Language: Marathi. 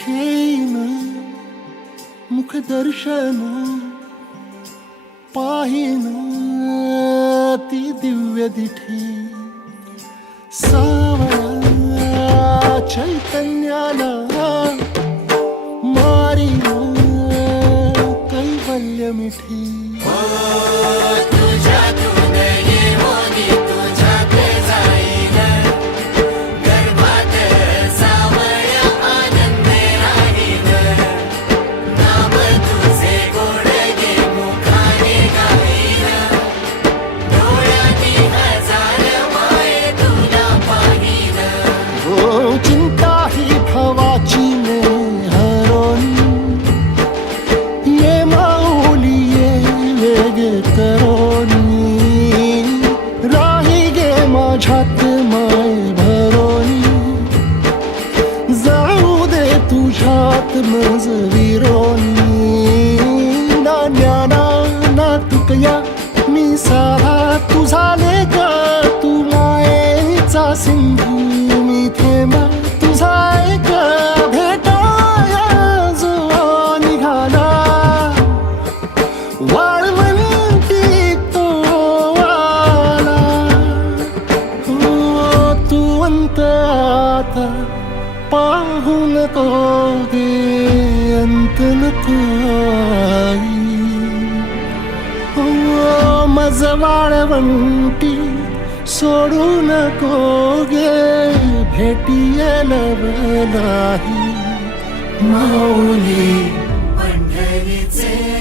घेईन मुखदर्शन पाहिन ती दिव्य दिठी सावळ्या चैतन्याला मारीन कैवल्य मिठी चिंता ही भवाची ने हरोनी ये माऊली ये वेग करोनी राही गे माझ्यात माय भरोनी जाऊ दे तुझ्यात मज विरोनी ना ज्ञाना ना तुकया मी सारा तुझा लेका तू मायेचा सिंधू मी थेंबा तुझा एक भेटाया जो निघाला वाळवंटी तो आला हो तू अंत आता पाहू नको गे अंत नको आई हो मज वाळवंटी सोडू नको गे भेटियल नाही माऊली पंढरीचे